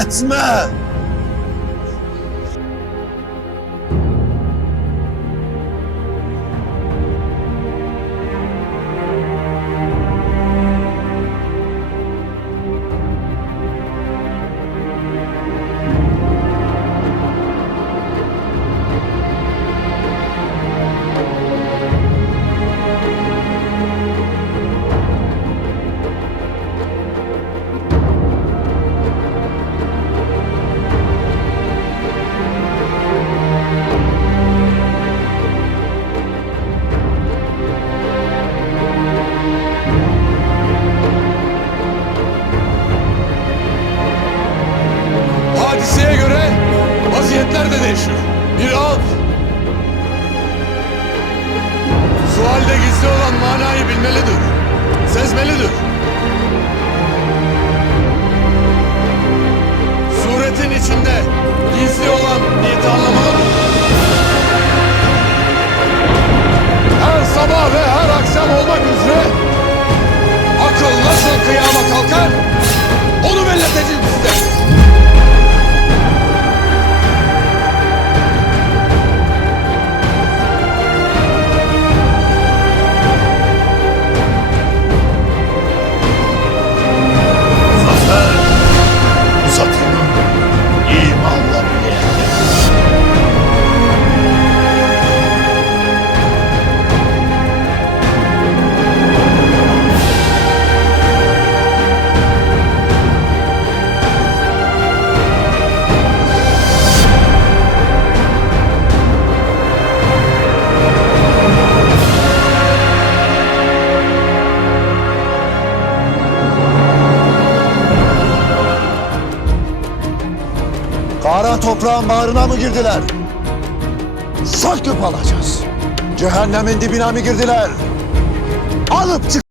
Etme! Hadiseye göre vaziyetler de değişiyor. Bir alp, sualde gizli olan manayı bilmelidir, sezmelidir. Suretin içinde gizli olan niyeti anlamalıdır. Her sabah ve her akşam olmak üzere akıl nasıl kıyama kalkar, onu belleteceğim size. Uzatın. İmanla birlikte. Kara toprağın bağrına mı girdiler? Söküp alacağız. Cehennemin dibine mi girdiler? Alıp çıkacağız.